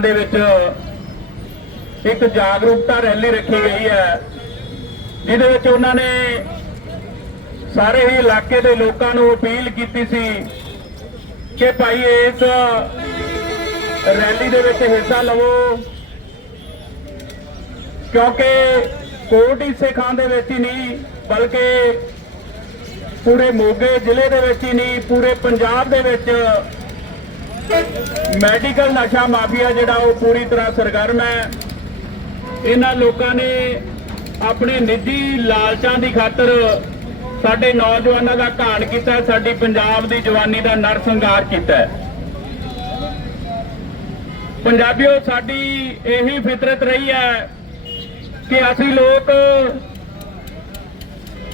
ਦੇ ਵਿੱਚ ਇੱਕ ਜਾਗਰੂਕਤਾ ਰੈਲੀ ਰੱਖੀ ਗਈ ਹੈ, ਜਿਹਦੇ ਵਿੱਚ ਉਹਨਾਂ ਨੇ ਸਾਰੇ ਹੀ ਇਲਾਕੇ ਦੇ ਲੋਕਾਂ ਨੂੰ ਅਪੀਲ ਕੀਤੀ ਸੀ ਕਿ ਭਾਈ ਇਸ ਰੈਲੀ ਦੇ ਵਿੱਚ ਹਿੱਸਾ ਲਵੋ, ਕਿਉਂਕਿ ਕੋਟ ਹਿੱਸੇ ਖਾਨ ਦੇ ਵਿੱਚ ਹੀ ਨਹੀਂ, ਬਲਕਿ ਪੂਰੇ ਮੋਗੇ ਜ਼ਿਲ੍ਹੇ ਦੇ ਵਿੱਚ ਹੀ ਨਹੀਂ, ਪੂਰੇ ਪੰਜਾਬ ਦੇ ਵਿੱਚ ਮੈਡੀਕਲ ਨਸ਼ਾ ਮਾਫੀਆ ਜਿਹੜਾ ਉਹ ਪੂਰੀ ਤਰ੍ਹਾਂ ਸਰਗਰਮ ਹੈ ਇਹਨਾਂ ਲੋਕਾਂ ਨੇ ਆਪਣੇ ਨਿੱਜੀ ਲਾਲਚਾਂ ਦੀ ਖਾਤਰ ਸਾਡੇ ਨੌਜਵਾਨਾਂ ਦਾ ਘਾਣ ਕੀਤਾ, ਸਾਡੀ ਪੰਜਾਬ ਦੀ ਜਵਾਨੀ ਦਾ ਨਰਸੰਹਾਰ ਕੀਤਾ ਹੈ। ਪੰਜਾਬੀਓ, ਸਾਡੀ ਇਹੀ ਫਿਤਰਤ ਰਹੀ ਹੈ ਕਿ ਅਸੀਂ ਲੋਕ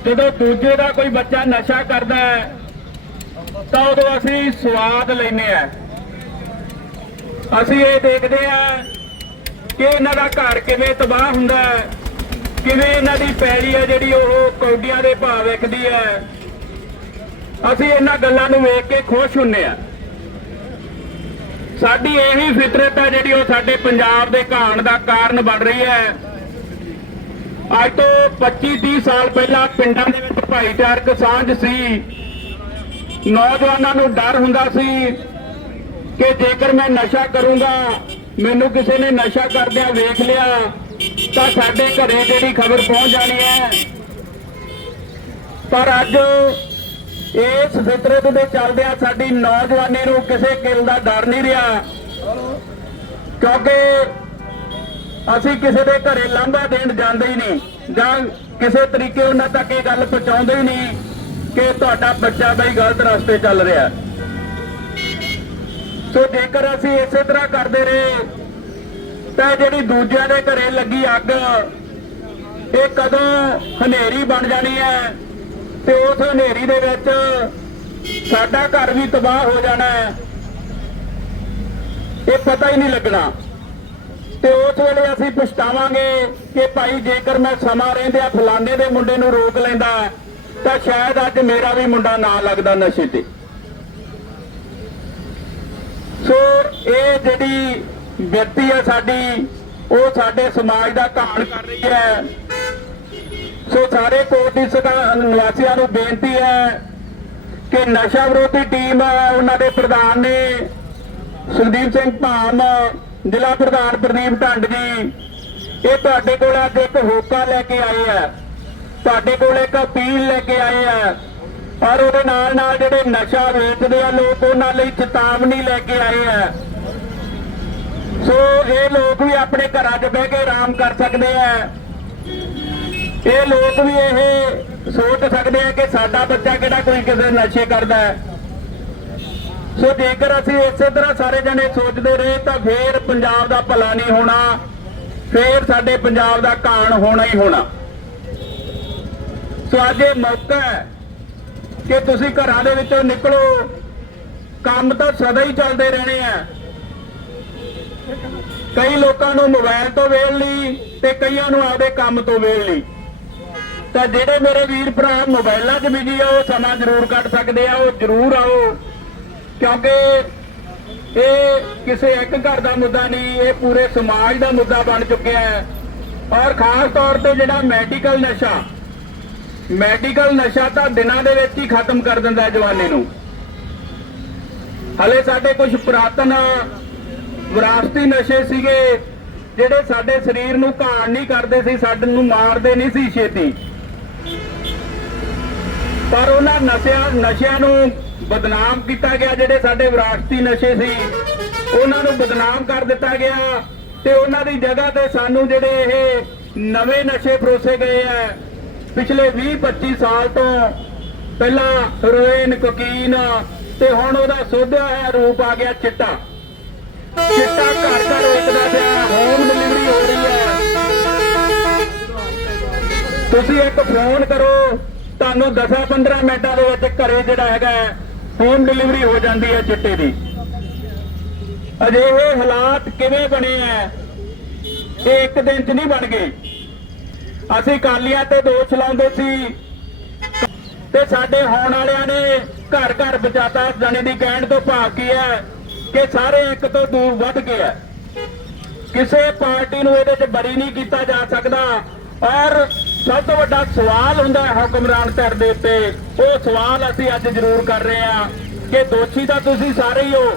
ਜਦੋਂ ਦੂਜੇ ਦਾ ਕੋਈ ਬੱਚਾ ਨਸ਼ਾ ਕਰਦਾ ਹੈ, ਤਾਂ ਉਦੋਂ ਅਸੀਂ ਸਵਾਦ ਲੈਨੇ ਆ ਅਸੀਂ ਇਹ ਦੇਖਦੇ ਆ ਕਿ ਇਹਨਾਂ ਦਾ ਘਰ ਕਿਵੇਂ ਤਬਾਹ ਹੁੰਦਾ ਹੈ, ਕਿਵੇਂ ਇਹਨਾਂ ਦੀ ਪੈੜੀ ਹੈ ਜਿਹੜੀ ਉਹ ਕੌਡੀਆਂ ਦੇ ਭਾਅ ਵਿਕਦੀ ਹੈ। ਅਸੀਂ ਇਹਨਾਂ ਗੱਲਾਂ ਨੂੰ ਵੇਖ ਕੇ ਖੁਸ਼ ਹੁੰਨੇ ਆ ਸਾਡੀ ਇਹੀ ਫਿਤਰਤ ਹੈ ਜਿਹੜੀ ਉਹ ਸਾਡੇ ਪੰਜਾਬ ਦੇ ਘਾਣ ਦਾ ਕਾਰਨ ਬਣ ਰਹੀ ਹੈ। ਅੱਜ ਤੋਂ 25 30 ਸਾਲ ਪਹਿਲਾਂ ਪਿੰਡਾਂ ਦੇ ਵਿੱਚ ਭਾਈਚਾਰਕ ਸਾਂਝ ਸੀ। ਨੌਜਵਾਨਾਂ ਨੂੰ ਡਰ ਹੁੰਦਾ ਸੀ। ਕਿ ਜੇਕਰ ਮੈਂ ਨਸ਼ਾ ਕਰੂੰਗਾ, ਮੈਨੂੰ ਕਿਸੇ ਨੇ ਨਸ਼ਾ ਕਰਦਿਆਂ ਵੇਖ ਲਿਆ, ਤਾਂ ਸਾਡੇ ਘਰੇ ਜਿਹੜੀ ਖਬਰ ਪਹੁੰਚ ਜਾਣੀ ਹੈ। ਪਰ ਅੱਜ ਇਸ ਫਿਤਰਤ ਦੇ ਚੱਲਦਿਆਂ ਸਾਡੀ ਨੌਜਵਾਨੀ ਨੂੰ ਕਿਸੇ ਕਿਲ ਦਾ ਡਰ ਨਹੀਂ ਰਿਹਾ। ਕਿਉਂਕਿ ਅਸੀਂ ਕਿਸੇ ਦੇ ਘਰੇ ਲਾਂਭਾ ਦੇਣ ਜਾਂਦੇ ਹੀ ਨਹੀਂ, ਜਾਂ ਕਿਸੇ ਤਰੀਕੇ ਉਹਨਾਂ ਤੱਕ ਇਹ ਗੱਲ ਪਹੁੰਚਾਉਂਦੇ ਹੀ ਨਹੀਂ ਕਿ ਤੁਹਾਡਾ ਬੱਚਾ ਬਈ ਗਲਤ ਰਸਤੇ ਚੱਲ ਰਿਹਾ। ਸੋ ਜੇਕਰ ਅਸੀਂ ਇਸੇ ਤਰ੍ਹਾਂ ਕਰਦੇ ਰਹੇ, ਤਾਂ ਜਿਹੜੀ ਦੂਜਿਆਂ ਦੇ ਘਰੇ ਲੱਗੀ ਅੱਗ, ਇਹ ਕਦੋਂ ਹਨੇਰੀ ਬਣ ਜਾਣੀ ਹੈ? ਤੇ ਉਸ ਹਨੇਰੀ ਦੇ ਵਿੱਚ ਸਾਡਾ ਘਰ ਵੀ ਤਬਾਹ ਹੋ ਜਾਣਾ ਹੈ। ਇਹ ਪਤਾ ਹੀ ਨਹੀਂ ਲੱਗਣਾ। ਤੇ ਉਸ ਵੇਲੇ ਅਸੀਂ ਪਛਤਾਵਾਂਗੇ ਕਿ ਭਾਈ, ਜੇਕਰ ਮੈਂ ਸਮਾਂ ਰਹਿੰਦਿਆਂ ਫਲਾਣੇ ਦੇ ਮੁੰਡੇ ਨੂੰ ਰੋਕ ਲੈਂਦਾ, ਤਾਂ ਸ਼ਾਇਦ ਅੱਜ ਮੇਰਾ ਵੀ ਮੁੰਡਾ ਨਾ ਲੱਗਦਾ ਨਸ਼ੇ ਤੇ। ਸੋ ਇਹ ਜਿਹੜੀ ਵਿਅਕਤੀ ਹੈ ਸਾਡੀ, ਉਹ ਸਾਡੇ ਸਮਾਜ ਦਾ ਘਾਣ ਕਰ ਰਹੀ ਹੈ। ਸੋ ਸਾਰੇ ਕੋਟੀ ਨਿਵਾਸੀਆਂ ਨੂੰ ਬੇਨਤੀ ਹੈ ਕਿ ਨਸ਼ਾ ਵਿਰੋਧੀ ਟੀਮ ਉਹਨਾਂ ਦੇ ਪ੍ਰਧਾਨ ਨੇ ਸੁਖਦੀਪ ਸਿੰਘ ਭਾਮ, ਜ਼ਿਲ੍ਹਾ ਪ੍ਰਧਾਨ ਪ੍ਰਦੀਪ ਢੰਡ ਜੀ, ਇਹ ਤੁਹਾਡੇ ਕੋਲ ਅੱਜ ਇੱਕ ਹੋਕਾ ਲੈ ਕੇ ਆਏ ਆ। ਤੁਹਾਡੇ ਕੋਲ ਇੱਕ ਅਪੀਲ ਲੈ ਕੇ ਆਏ ਆ ਔਰ ਉਹਦੇ ਨਾਲ ਨਾਲ ਜਿਹੜੇ ਨਸ਼ਾ ਵੇਚਦੇ ਆ ਲੋਕ, ਉਹਨਾਂ ਲਈ ਚੇਤਾਵਨੀ ਲੈ ਕੇ ਆਏ ਆ। ਸੋ ਇਹ ਲੋਕ ਵੀ ਆਪਣੇ ਘਰਾਂ 'ਚ ਬਹਿ ਕੇ ਆਰਾਮ ਕਰ ਸਕਦੇ ਆ। ਇਹ ਲੋਕ ਵੀ ਇਹ ਸੋਚ ਸਕਦੇ ਆ ਕਿ ਸਾਡਾ ਬੱਚਾ ਕਿਹੜਾ ਕੋਈ ਕਿਸੇ ਨਸ਼ੇ ਕਰਦਾ ਹੈ। ਸੋ ਜੇਕਰ ਅਸੀਂ ਇਸੇ ਤਰ੍ਹਾਂ ਸਾਰੇ ਜਣੇ ਸੋਚਦੇ ਰਹੇ, ਤਾਂ ਫੇਰ ਪੰਜਾਬ ਦਾ ਭਲਾ ਨਹੀਂ ਹੋਣਾ, ਫੇਰ ਸਾਡੇ ਪੰਜਾਬ ਦਾ ਘਾਣ ਹੋਣਾ ਹੀ ਹੋਣਾ। ਸੋ ਅੱਜ ਇਹ ਮੌਕਾ ਹੈ ਕਿ ਤੁਸੀਂ ਘਰਾਂ ਦੇ ਵਿੱਚੋਂ ਨਿਕਲੋ। ਕੰਮ ਤਾਂ ਸਦਾ ਹੀ ਚੱਲਦੇ ਰਹਿਣੇ ਆ। ਕਈ ਲੋਕਾਂ ਨੂੰ ਮੋਬਾਈਲ ਤੋਂ ਵੇਲ ਲਈ ਤੇ ਕਈਆਂ ਨੂੰ ਆਪਦੇ ਕੰਮ ਤੋਂ ਵੇਲ ਲਈ। ਤਾਂ ਜਿਹੜੇ ਮੇਰੇ ਵੀਰ ਭਰਾ ਮੋਬਾਈਲਾਂ 'ਚ ਬਿਜ਼ੀ ਆ, ਉਹ ਸਮਾਂ ਜ਼ਰੂਰ ਕੱਢ ਸਕਦੇ ਆ, ਉਹ ਜ਼ਰੂਰ ਆਓ। ਕਿਉਂਕਿ ਇਹ ਕਿਸੇ ਇੱਕ ਘਰ ਦਾ ਮੁੱਦਾ ਨਹੀਂ, ਇਹ ਪੂਰੇ ਸਮਾਜ ਦਾ ਮੁੱਦਾ ਬਣ ਚੁੱਕਿਆ ਹੈ। ਔਰ ਖਾਸ ਤੌਰ ਤੇ ਜਿਹੜਾ ਮੈਡੀਕਲ ਨਸ਼ਾ ਮੈਡੀਕਲ ਨਸ਼ਾ ਤਾਂ ਦਿਨਾਂ ਦੇ ਵਿੱਚ ਹੀ ਖਤਮ ਕਰ ਦਿੰਦਾ ਜਵਾਨੀ ਨੂੰ। ਹਲੇ ਸਾਡੇ ਕੁਝ ਪੁਰਾਤਨ ਵਿਰਾਸਤੀ ਨਸ਼ੇ ਸੀਗੇ, ਜਿਹੜੇ ਸਾਡੇ ਸਰੀਰ ਨੂੰ ਘਾਣ ਨਹੀਂ ਕਰਦੇ ਸੀ, ਸਾਡੇ ਨੂੰ ਮਾਰਦੇ ਨਹੀਂ ਸੀ ਛੇਤੀ। ਪਰ ਉਹਨਾਂ ਨਸ਼ਿਆਂ ਨਸ਼ਿਆਂ ਨੂੰ ਬਦਨਾਮ ਕੀਤਾ ਗਿਆ, ਜਿਹੜੇ ਸਾਡੇ ਵਿਰਾਸਤੀ ਨਸ਼ੇ ਸੀ, ਉਹਨਾਂ ਨੂੰ ਬਦਨਾਮ ਕਰ ਦਿੱਤਾ ਗਿਆ ਤੇ ਉਹਨਾਂ ਦੀ ਜਗ੍ਹਾ ਤੇ ਸਾਨੂੰ ਜਿਹੜੇ ਇਹ ਨਵੇਂ ਨਸ਼ੇ ਪਰੋਸੇ ਗਏ ਆ ਪਿਛਲੇ 20 25 ਸਾਲ ਤੋਂ ਪਹਿਲਾਂ ਰੋਇਨ ਕੋਕੀਨ ਤੇ ਹੁਣ ਉਹਦਾ ਸੋਧਿਆ ਹੈ ਰੂਪ ਆ ਗਿਆ ਚਿੱਟਾ। ਚਿੱਟਾ ਘਰ ਘਰ ਵੇਚਦਾ ਪਿਆ ਹੋਮ ਡਿਲੀਵਰੀ ਹੋ ਰਹੀ ਹੈ। ਤੁਸੀਂ ਇੱਕ ਫੋਨ ਕਰੋ, ਤੁਹਾਨੂੰ 10-15 ਮਿੰਟਾਂ ਦੇ ਵਿੱਚ ਘਰੇ ਜਿਹੜਾ ਹੈਗਾ ਹੋਮ ਡਿਲੀਵਰੀ ਹੋ ਜਾਂਦੀ ਹੈ ਚਿੱਟੇ ਦੀ। ਅਜਿਹੇ ਹਾਲਾਤ ਕਿਵੇਂ ਬਣੇ ਆ ਇਹ ਇੱਕ ਦਿਨ 'ਚ ਨਹੀਂ ਬਣ ਗਏ। ਅਸੀਂ ਕਾਲੀਆਂ ਤੇ ਦੋਸ਼ ਲਾਉਂਦੇ ਸੀ। ਤੇ ਸਾਡੇ ਹੋਣ ਵਾਲਿਆਂ ਨੇ ਘਰ ਘਰ ਬਚਾਤਾ। ਜਾਣੇ ਦੀ ਕਹਿਣ ਤੋਂ ਭਾਵ ਕੀ ਹੈ ਕਿ ਸਾਰੇ ਇੱਕ ਤੋਂ ਦੂਰ ਵੱਧ ਗਏ ਹੈ। ਕਿਸੇ ਪਾਰਟੀ ਨੂੰ ਇਹਦੇ 'ਚ ਬਰੀ ਨਹੀਂ ਕੀਤਾ ਜਾ ਸਕਦਾ। ਔਰ ਸਭ ਤੋਂ ਵੱਡਾ ਸਵਾਲ ਹੁੰਦਾ ਹੈ ਹੁਕਮਰਾਨ ਧਿਰ ਦੇ ਉੱਤੇ। ਉਹ ਸਵਾਲ ਅਸੀਂ ਅੱਜ ਜ਼ਰੂਰ ਕਰ ਰਹੇ ਹਾਂ ਕਿ ਦੋਸ਼ੀ ਤਾਂ ਤੁਸੀਂ ਸਾਰੇ ਹੀ ਹੋ,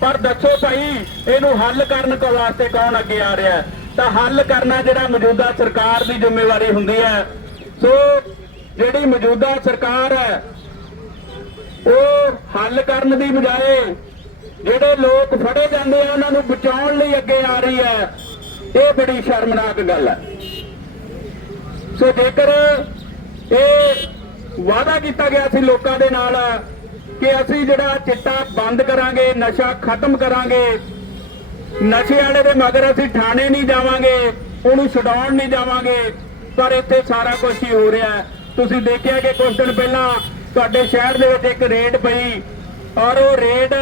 ਪਰ ਦੱਸੋ ਭਾਈ, ਇਹਨੂੰ ਹੱਲ ਕਰਨ ਕੋ ਵਾਸਤੇ ਕੌਣ ਅੱਗੇ ਆ ਰਿਹਾ ਹੈ? ਤਾਂ ਹੱਲ ਕਰਨਾ ਜਿਹੜਾ ਮੌਜੂਦਾ ਸਰਕਾਰ ਦੀ ਜ਼ਿੰਮੇਵਾਰੀ ਹੁੰਦੀ ਹੈ। ਸੋ ਜਿਹੜੀ ਮੌਜੂਦਾ ਸਰਕਾਰ ਹੈ, ਉਹ ਹੱਲ ਕਰਨ ਦੀ ਬਜਾਏ ਜਿਹੜੇ ਲੋਕ ਫੜੇ ਜਾਂਦੇ ਆ, ਉਹਨਾਂ ਨੂੰ ਬਚਾਉਣ ਲਈ ਅੱਗੇ ਆ ਰਹੀ ਹੈ, ਇਹ ਬੜੀ ਸ਼ਰਮਨਾਕ ਗੱਲ ਹੈ। ਸੋ ਜੇਕਰ ਇਹ ਵਾਅਦਾ ਕੀਤਾ ਗਿਆ ਸੀ ਲੋਕਾਂ ਦੇ ਨਾਲ ਕਿ ਅਸੀਂ ਜਿਹੜਾ ਚਿੱਟਾ ਬੰਦ ਕਰਾਂਗੇ, ਨਸ਼ਾ ਖਤਮ ਕਰਾਂਗੇ ਨਸ਼ੇ ਵਾਲੇ ਦੇ ਮਗਰ ਅਸੀਂ ਥਾਣੇ ਨਹੀਂ ਜਾਵਾਂਗੇ, ਉਹਨੂੰ ਛਡਾਉਣ ਨਹੀਂ ਜਾਵਾਂਗੇ, ਪਰ ਇੱਥੇ ਸਾਰਾ ਕੁਝ ਹੀ ਹੋ ਰਿਹਾ ਤੁਸੀਂ ਦੇਖਿਆ ਕਿ ਕੁਝ ਦਿਨ ਪਹਿਲਾਂ ਤੁਹਾਡੇ ਸ਼ਹਿਰ ਦੇ ਵਿੱਚ ਇੱਕ ਰੇਡ ਪਈ, ਔਰ ਉਹ ਰੇਡ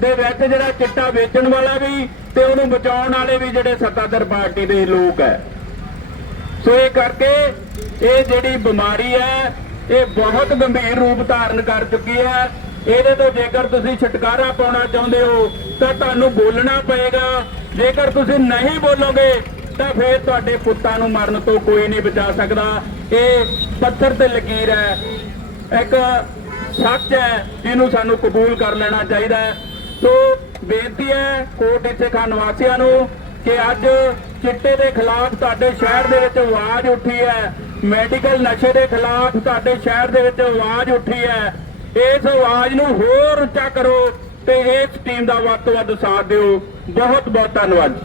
ਦੇ ਵਿੱਚ ਜਿਹੜਾ ਚਿੱਟਾ ਵੇਚਣ ਵਾਲਾ ਵੀ ਤੇ ਉਹਨੂੰ ਬਚਾਉਣ ਵਾਲੇ ਵੀ ਜਿਹੜੇ ਸੱਤਾਧਰ ਪਾਰਟੀ ਦੇ ਲੋਕ ਹੈ। ਸੋ ਇਹ ਕਰਕੇ ਇਹ ਜਿਹੜੀ ਬਿਮਾਰੀ ਹੈ, ਇਹ ਬਹੁਤ ਗੰਭੀਰ ਰੂਪ ਧਾਰਨ ਕਰ ਚੁੱਕੀ ਹੈ। ਇਹਦੇ ਤੋਂ ਜੇਕਰ ਤੁਸੀਂ ਛੁਟਕਾਰਾ ਪਾਉਣਾ ਚਾਹੁੰਦੇ ਹੋ, ਤਾਂ ਤੁਹਾਨੂੰ ਬੋਲਣਾ ਪਏਗਾ। ਜੇਕਰ ਤੁਸੀਂ ਨਹੀਂ ਬੋਲੋਗੇ, ਤਾਂ ਫਿਰ ਤੁਹਾਡੇ ਪੁੱਤਾਂ ਨੂੰ ਮਰਨ ਤੋਂ ਕੋਈ ਨਹੀਂ ਬਚਾ ਸਕਦਾ। ਇਹ ਪੱਥਰ ਤੇ ਲਕੀਰ ਹੈ। ਇੱਕ ਸੱਚ ਹੈ, ਜਿਹਨੂੰ ਸਾਨੂੰ ਕਬੂਲ ਕਰ ਲੈਣਾ ਚਾਹੀਦਾ ਹੈ। ਸੋ ਬੇਨਤੀ ਹੈ ਕੋਟ ਇੱਥੇ ਖਾਨ ਨਿਵਾਸੀਆਂ ਨੂੰ ਕਿ ਅੱਜ ਚਿੱਟੇ ਦੇ ਖਿਲਾਫ ਤੁਹਾਡੇ ਸ਼ਹਿਰ ਦੇ ਵਿੱਚ ਆਵਾਜ਼ ਉੱਠੀ ਹੈ। ਮੈਡੀਕਲ ਨਸ਼ੇ ਦੇ ਖਿਲਾਫ ਤੁਹਾਡੇ ਸ਼ਹਿਰ ਦੇ ਵਿੱਚ ਆਵਾਜ਼ ਉੱਠੀ ਹੈ। ਇਸ ਆਵਾਜ਼ ਨੂੰ ਹੋਰ ਉੱਚਾ ਕਰੋ ਤੇ ਇਸ ਟੀਮ ਦਾ ਵੱਧ ਤੋਂ ਵੱਧ ਸਾਥ ਦਿਓ। ਬਹੁਤ ਬਹੁਤ ਧੰਨਵਾਦ।